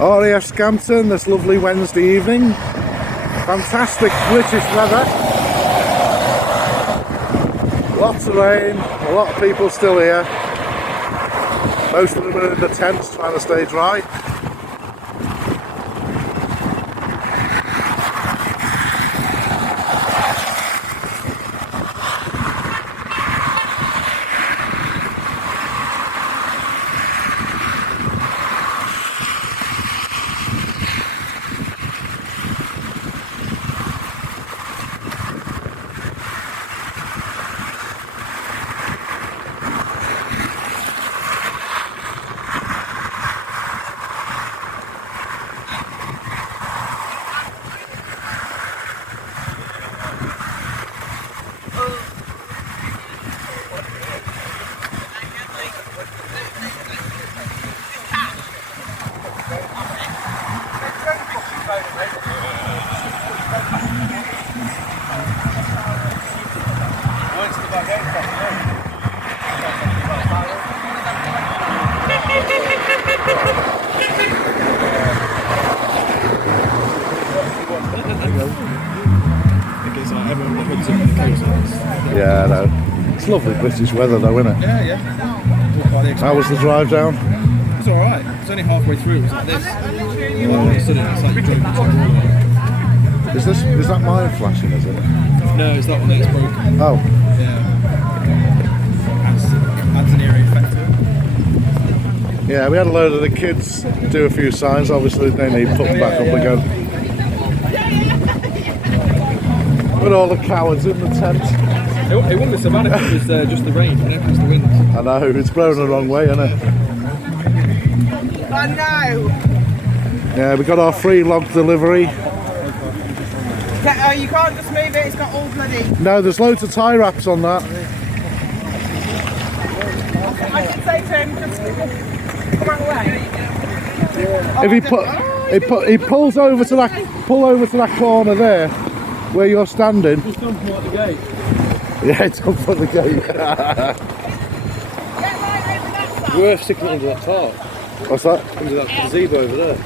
RAF Scampton this lovely Wednesday evening. Fantastic British weather. Lots of rain, a lot of people still here. Most of them are in the tents trying to stay dry. Yeah, I know. It's lovely British weather though, isn't it? Yeah, yeah. How was the drive down? It's alright. It's only halfway through, it was like this. All of a sudden it's like you drove into Is that mine flashing, is it? No, it's that one that's broken. Oh. Yeah. Adds an eerie effect to it. Yeah, we had a load of the kids do a few signs, obviously they need put back up again. With all the cowards in the tent. It wouldn't be so bad if it was just the rain, and if it was the wind. I know, it's blowing the wrong way, isn't it? I know. Yeah, we got our free log delivery. Oh, you can't just move it, it's got all bloody... No, there's loads of tie wraps on that. I should say to him, just come out away. If he pulls over to that corner there, where you're standing. Just don't come out the gate. Yeah, don't put the gate. Worth sticking it under that tarp. What's that? Under that gazebo over there.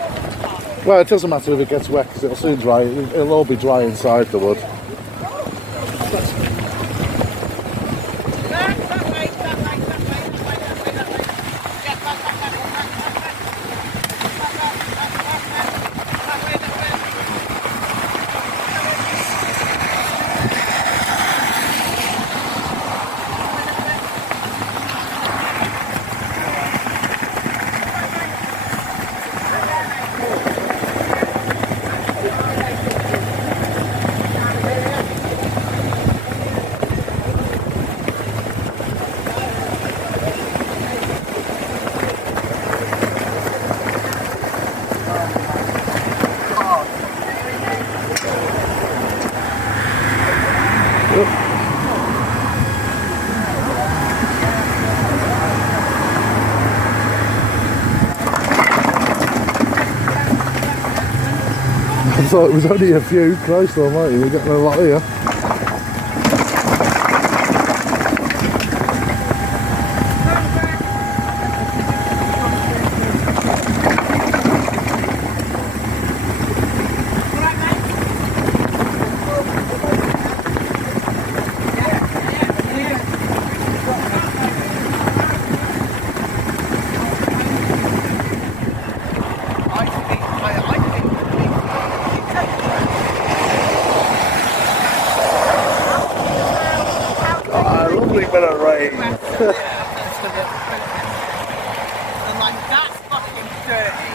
Well, it doesn't matter if it gets wet because it'll soon dry. It'll all be dry inside the wood. I thought it was only a few. Christ almighty, we're getting a lot here. Bit of rain. And like that's fucking dirty.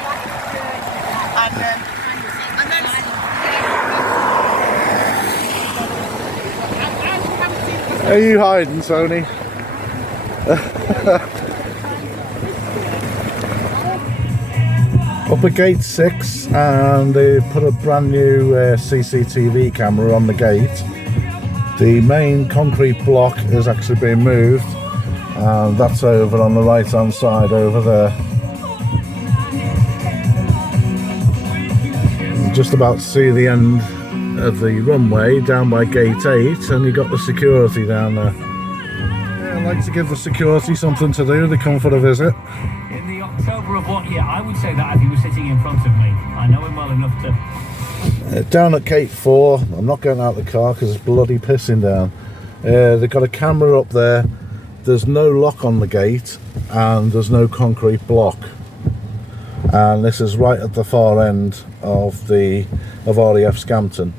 And then Are you hiding, Tony? Up at gate 6, and they put a brand new CCTV camera on the gate. The main concrete block is actually being moved, and that's over on the right hand side over there. Just about to see the end of the runway down by gate 8, and you got the security down there. Yeah, I like to give the security something to do. They come for a visit. sober of what? Yeah, I would say that if he was sitting in front of me. I know him well enough to... Down at Gate 4, I'm not going out the car because it's bloody pissing down. They've got a camera up there. There's no lock on the gate and there's no concrete block. And this is right at the far end of RAF Scampton.